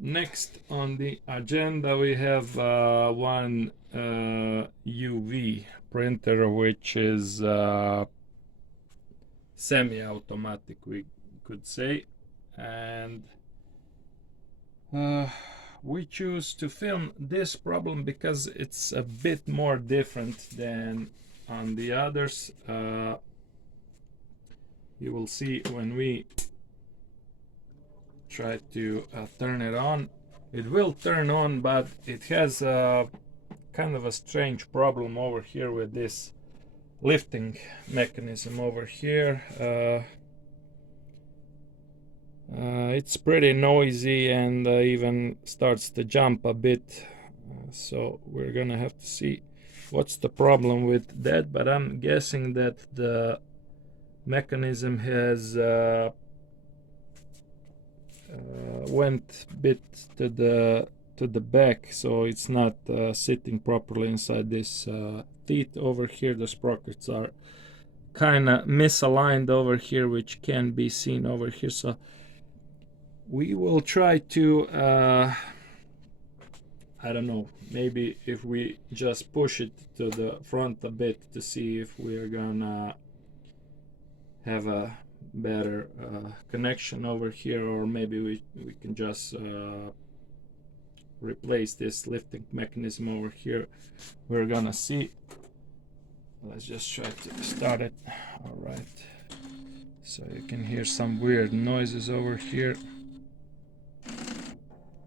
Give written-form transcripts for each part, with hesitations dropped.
Next on the agenda we have one UV printer, which is semi-automatic, we could say, and we choose to film this problem because it's a bit more different than on the others. You will see when we try to turn it on. It will turn on, but it has kind of a strange problem over here with this lifting mechanism over here. It's pretty noisy and even starts to jump a bit, so we're gonna have to see what's the problem with that, but I'm guessing that the mechanism has went a bit to the back, so it's not sitting properly inside this teeth over here. The sprockets are kind of misaligned over here, which can be seen over here, so we will try to I don't know, maybe if we just push it to the front a bit to see if we're gonna have a better connection over here, or maybe we can just replace this lifting mechanism over here. We're gonna see. Let's just try to start it. All right, so you can hear some weird noises over here.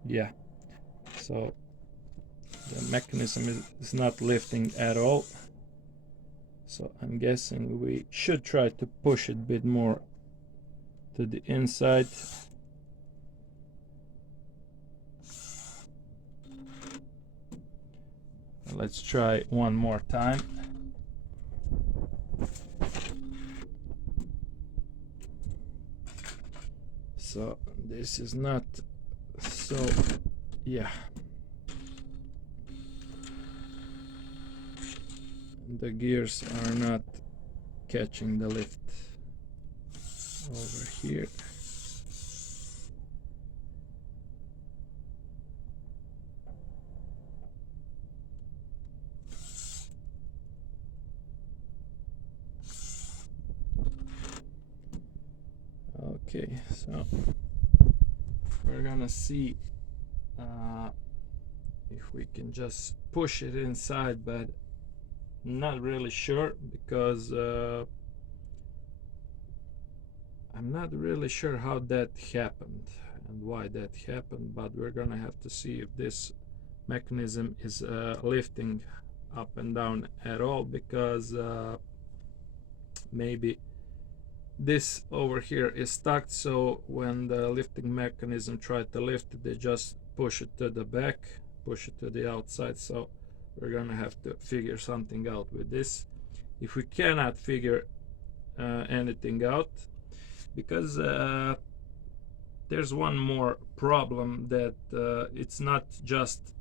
Yeah, so the mechanism is not lifting at all, so I'm guessing we should try to push it a bit more to the inside. Let's try one more time. So this is not so, yeah, the gears are not catching the lift over here. Okay, so we're gonna see if we can just push it inside, but not really sure because I'm not really sure how that happened and why that happened, but we're gonna have to see if this mechanism is lifting up and down at all, because maybe this over here is stuck, so when the lifting mechanism tried to lift it, they just push it to the back, push it to the outside. So we're gonna have to figure something out with this. If we cannot figure anything out, because there's one more problem, that it's not just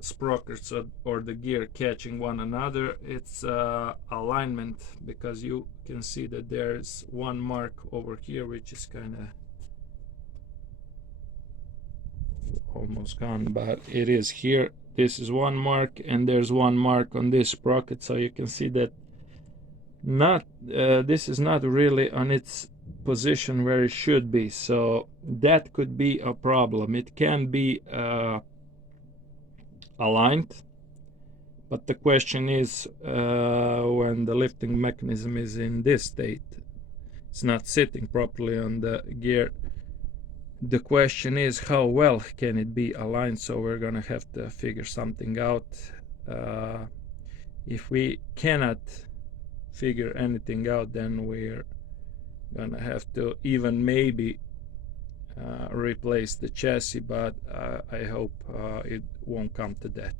sprockets or the gear catching one another, it's alignment, because you can see that there's one mark over here which is kind of almost gone, but it is here. This is one mark, and there's one mark on this sprocket, so you can see that not this is not really on its position where it should be, so that could be a problem. It can be aligned, but the question is, when the lifting mechanism is in this state, it's not sitting properly on the gear. The question is, how well can it be aligned? So we're gonna have to figure something out. If we cannot figure anything out, then we're gonna have to even maybe replace the chassis, but I hope it won't come to that.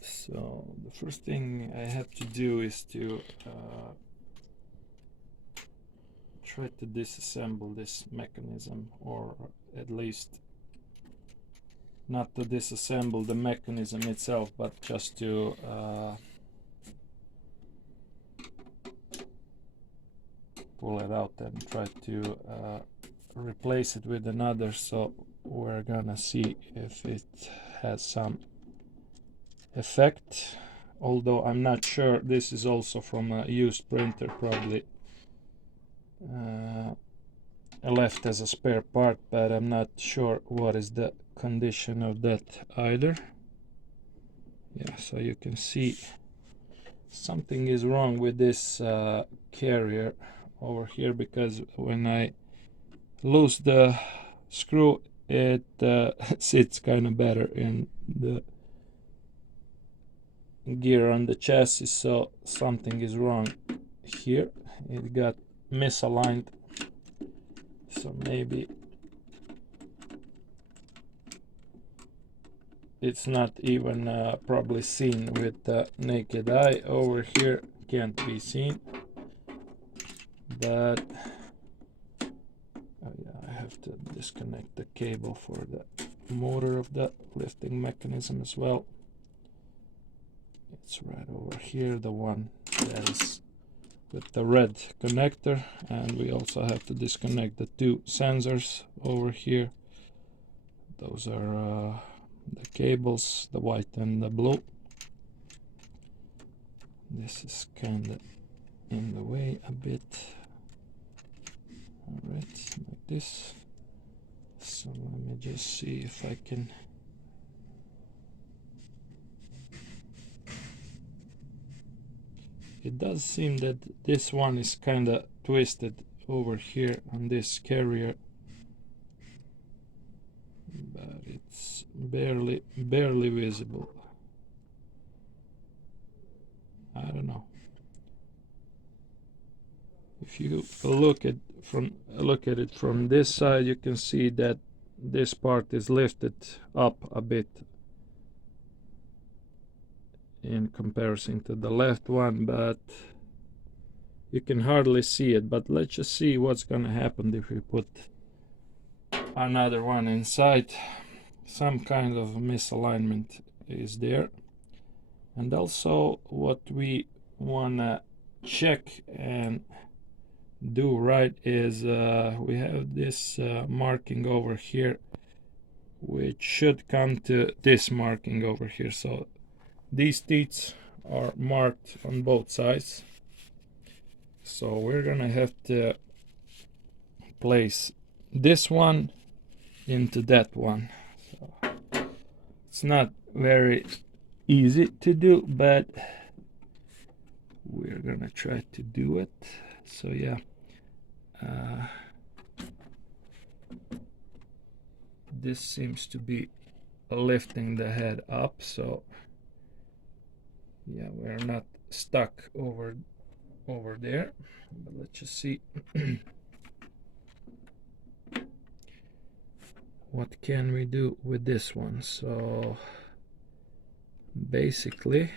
So the first thing I have to do is to try to disassemble this mechanism, or at least not to disassemble the mechanism itself, but just to pull it out and try to replace it with another, so we're gonna see if it has some effect, although I'm not sure. This is also from a used printer, probably left as a spare part, but I'm not sure what is the condition of that either. Yeah, so you can see something is wrong with this carrier over here, because when I lose the screw, it sits kind of better in the gear on the chassis, so something is wrong here. It got misaligned, so maybe it's not even probably seen with the naked eye. Over here can't be seen, but oh yeah, I have to disconnect the cable for the motor of the lifting mechanism as well. It's right over here, the one that is with the red connector, and we also have to disconnect the two sensors over here. Those are the cables, the white and the blue. This is kind of in the way a bit. Alright, like this. So let me just see if I can it does seem that this one is kind of twisted over here on this carrier, but it's barely visible. I don't know. If you look at it from this side, you can see that this part is lifted up a bit in comparison to the left one, but you can hardly see it. But let's just see what's gonna happen if we put another one inside. Some kind of misalignment is there, and also what we wanna check and do right is we have this marking over here, which should come to this marking over here. So these teeth are marked on both sides, so we're gonna have to place this one into that one. So it's not very easy to do, but we're gonna try to do it. So yeah, this seems to be lifting the head up, so yeah, we're not stuck over there. But let's just see what can we do with this one. So basically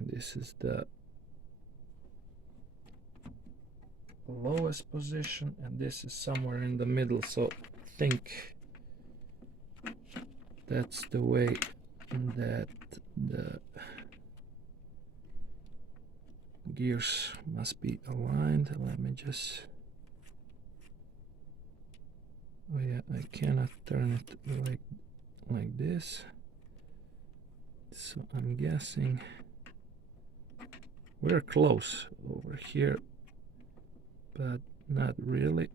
this is the lowest position, and this is somewhere in the middle, so I think that's the way that the gears must be aligned. Let me just, oh yeah, I cannot turn it like this, so I'm guessing we're close over here, but not really.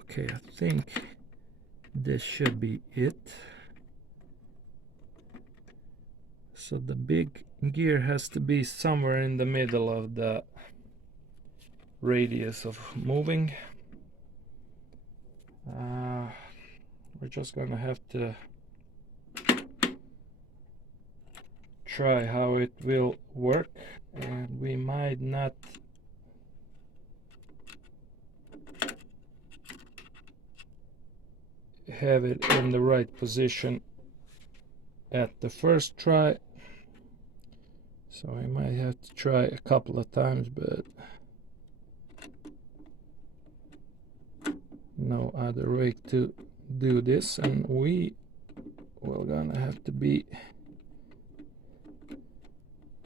Okay, I think this should be it. So the big gear has to be somewhere in the middle of the radius of moving. We're just gonna have to try how it will work, and we might not have it in the right position at the first try, so we might have to try a couple of times, but no other way to do this. And we we're gonna have to be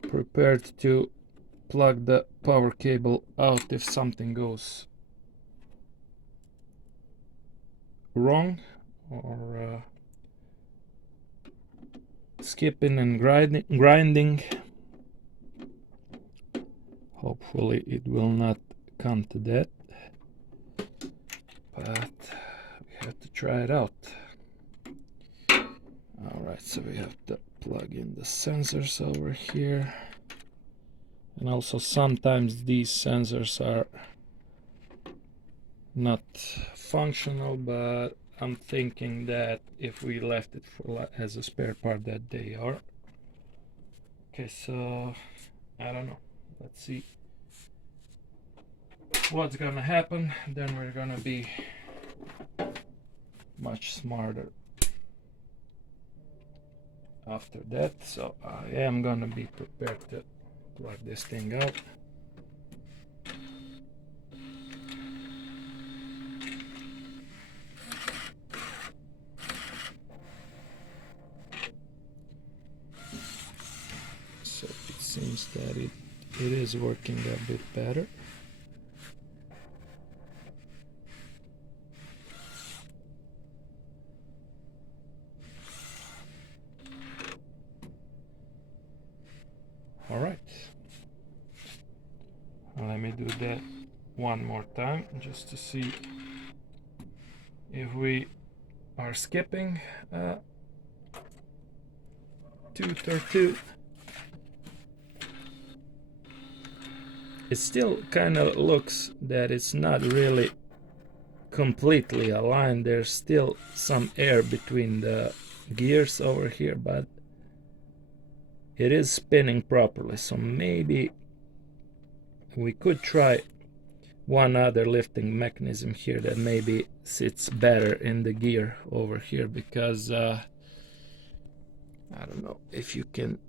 prepared to plug the power cable out if something goes wrong, or skipping and grinding. Hopefully it will not come to that, but we have to try it out. Alright, so we have to plug in the sensors over here, and also sometimes these sensors are not functional, but I'm thinking that if we left it for as a spare part that they are. Okay, so I don't know, let's see what's gonna happen, then we're gonna be much smarter after that. So I am gonna be prepared to plug this thing out. So it seems that it is working a bit better. All right, let me do that one more time just to see if we are skipping tooth or two. It still kind of looks that it's not really completely aligned. There's still some air between the gears over here, but it is spinning properly. So maybe we could try one other lifting mechanism here that maybe sits better in the gear over here, because I don't know if you can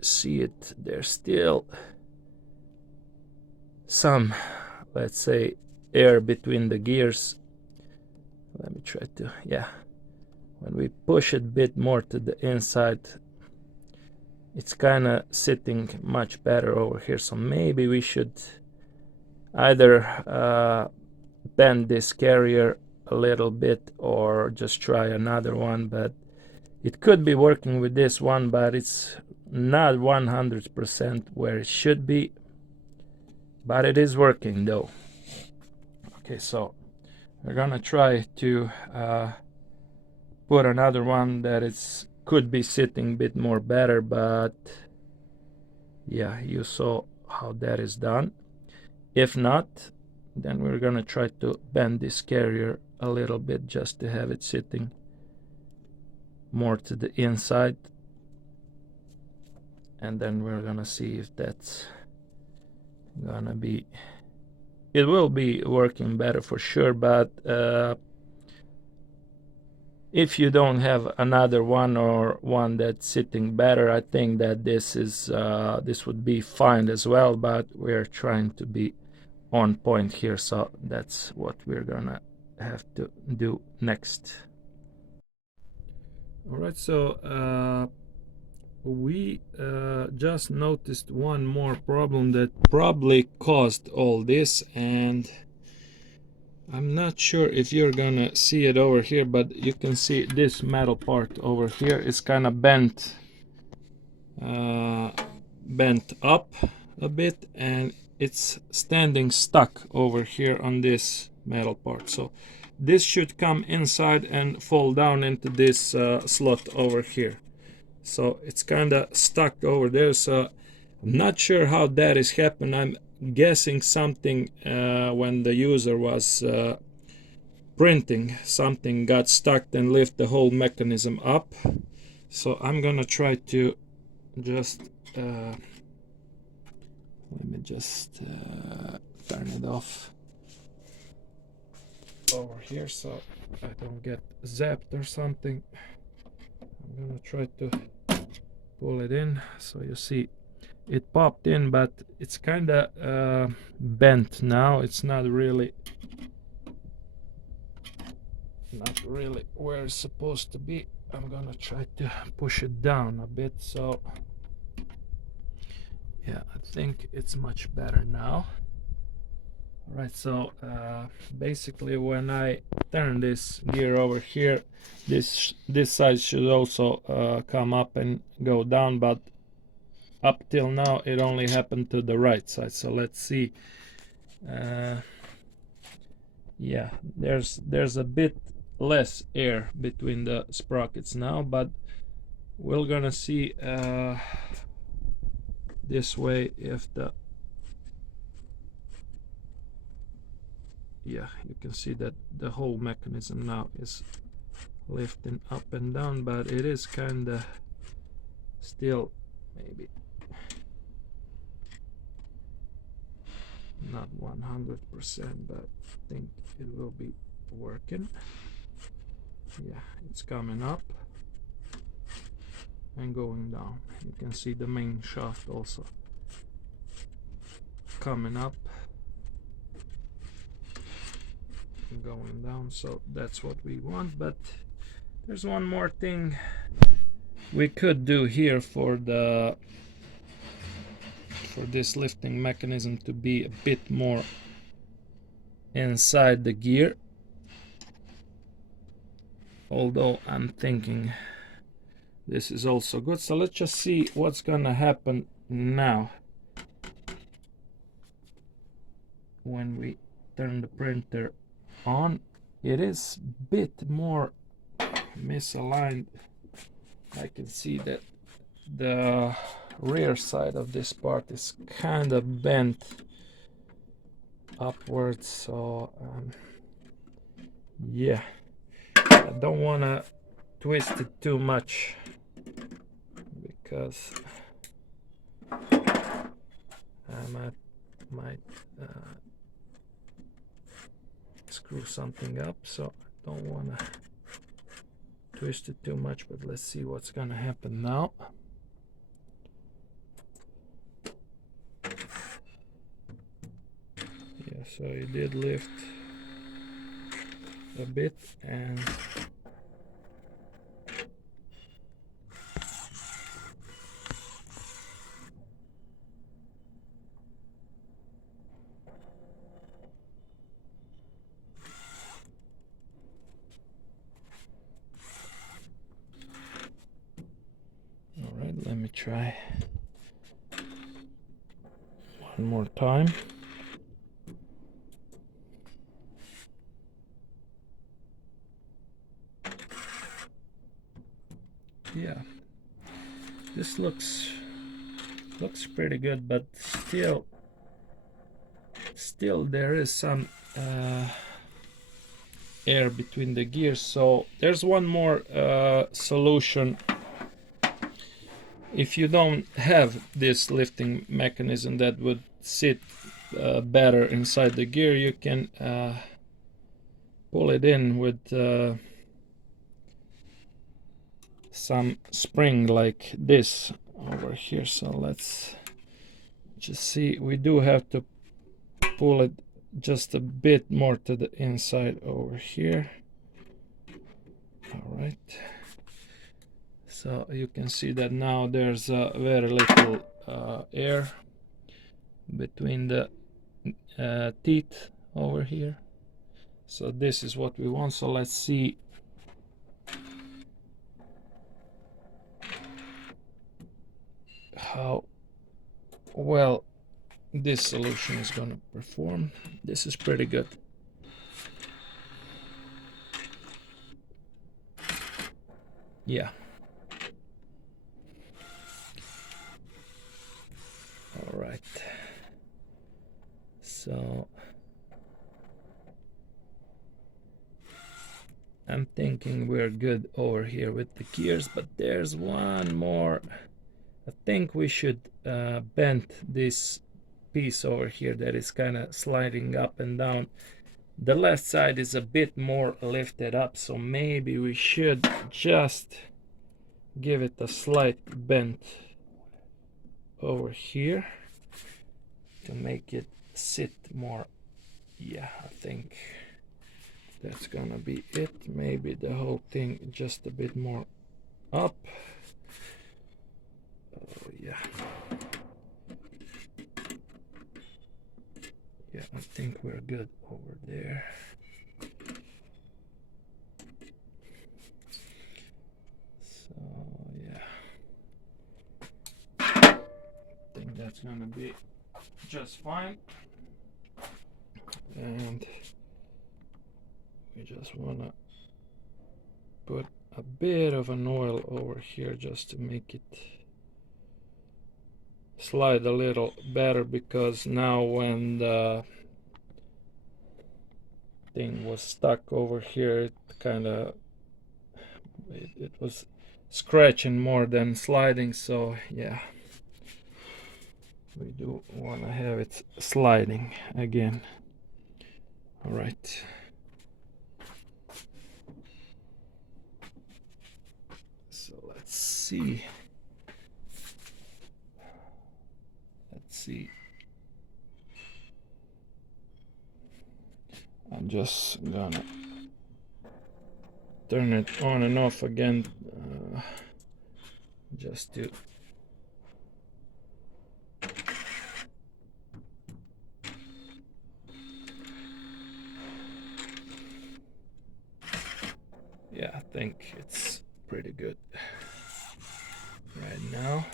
see it, there's still some, let's say, air between the gears. Let me try to, yeah, when we push it a bit more to the inside, it's kind of sitting much better over here. So maybe we should either bend this carrier a little bit or just try another one. But it could be working with this one, but it's not 100% where it should be, but it is working though. Okay, so we're gonna try to put another one that it's could be sitting a bit more better, but yeah, you saw how that is done. If not, then we're gonna try to bend this carrier a little bit just to have it sitting more to the inside, and then we're gonna see if that's gonna be, it will be working better for sure. But if you don't have another one or one that's sitting better, I think that this is this would be fine as well, but we're trying to be on point here, so that's what we're gonna have to do next. All right, so we just noticed one more problem that probably caused all this, and I'm not sure if you're gonna see it over here, but you can see this metal part over here is kind of bent up a bit, and it's standing stuck over here on this metal part. So this should come inside and fall down into this slot over here. So it's kind of stuck over there. So I'm not sure how that is happening. I'm guessing something when the user was printing, something got stuck and lift the whole mechanism up. So I'm gonna try to just let me just turn it off over here so I don't get zapped or something. I'm gonna try to pull it in. So you see it popped in, but it's kind of bent now. It's not really not really where it's supposed to be. I'm gonna try to push it down a bit. So yeah, I think it's much better now. All right, so basically when I turn this gear over here, this side should also come up and go down, but up till now it only happened to the right side. So let's see. Yeah, there's a bit less air between the sprockets now, but we're gonna see this way if the, yeah, you can see that the whole mechanism now is lifting up and down, but it is kind of still maybe not 100%, but I think it will be working. Yeah, it's coming up and going down. You can see the main shaft also coming up and going down, so that's what we want. But there's one more thing we could do here for this lifting mechanism to be a bit more inside the gear, although I'm thinking this is also good. So let's just see what's gonna happen now when we turn the printer on. It is a bit more misaligned. I can see that the rear side of this part is kind of bent upwards, so yeah, I don't want to twist it too much because I might screw something up, so I don't want to twist it too much. But let's see what's gonna happen now. Yeah, so it did lift a bit, and all right, let me try one more time. Yeah, this looks pretty good, but still there is some air between the gears. So there's one more solution. If you don't have this lifting mechanism that would sit better inside the gear, you can pull it in with some spring like this over here. So let's just see. We do have to pull it just a bit more to the inside over here. All right, so you can see that now there's very little air between the teeth over here. So this is what we want. So let's see how well this solution is gonna perform. This is pretty good. Yeah. All right. So I'm thinking we're good over here with the gears, but there's one more. I think we should bend this piece over here that is kind of sliding up and down. The left side is a bit more lifted up, so maybe we should just give it a slight bend over here to make it sit more. Yeah, I think that's gonna be it. Maybe the whole thing just a bit more up. Oh yeah. Yeah, I think we're good over there. So yeah, I think that's gonna be just fine. And we just wanna put a bit of an oil over here just to make it slide a little better, because now when the thing was stuck over here, it kind of it was scratching more than sliding. So yeah, we do want to have it sliding again. All right. So let's see. I'm just gonna turn it on and off again, just to yeah, I think it's pretty good right now.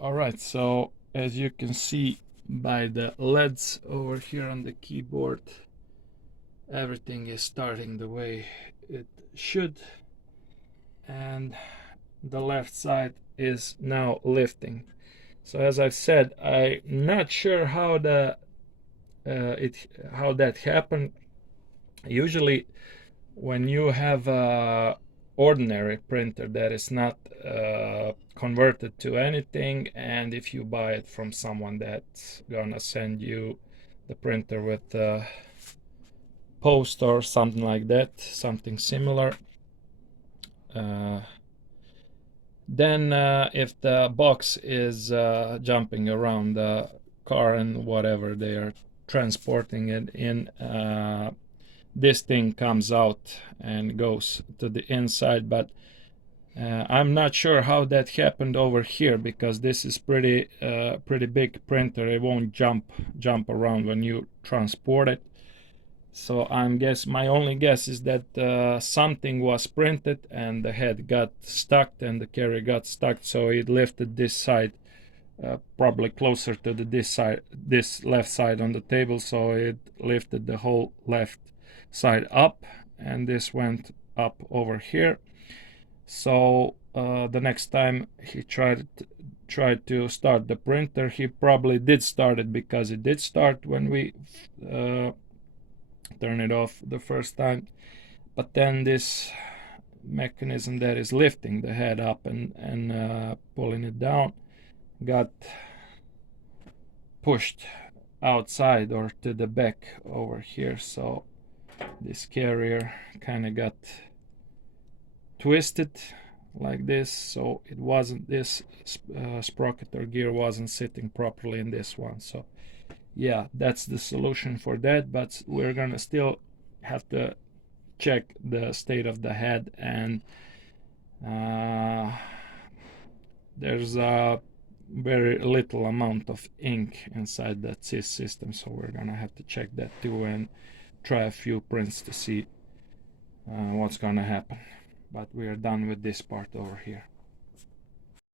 All right, so as you can see by the LEDs over here on the keyboard, everything is starting the way it should, and the left side is now lifting. So as I've said, I'm not sure how how that happened. Usually when you have a ordinary printer that is not converted to anything, and if you buy it from someone that's gonna send you the printer with post or something like that, something similar, then if the box is jumping around the car and whatever they are transporting it in, this thing comes out and goes to the inside. But I'm not sure how that happened over here, because this is pretty big printer. It won't jump around when you transport it. So my only guess is that something was printed and the head got stuck and the carrier got stuck, so it lifted this side probably closer to this left side on the table, so it lifted the whole left side up, and this went up over here. So the next time he tried to start the printer, he probably did start it, because it did start when we turn it off the first time. But then this mechanism that is lifting the head up and pulling it down got pushed outside or to the back over here, so this carrier kind of got twisted like this, so it wasn't, this sprocket or gear wasn't sitting properly in this one. So yeah, that's the solution for that, but we're gonna still have to check the state of the head, and there's a very little amount of ink inside that system, so we're gonna have to check that too and try a few prints to see what's gonna happen. But we are done with this part over here.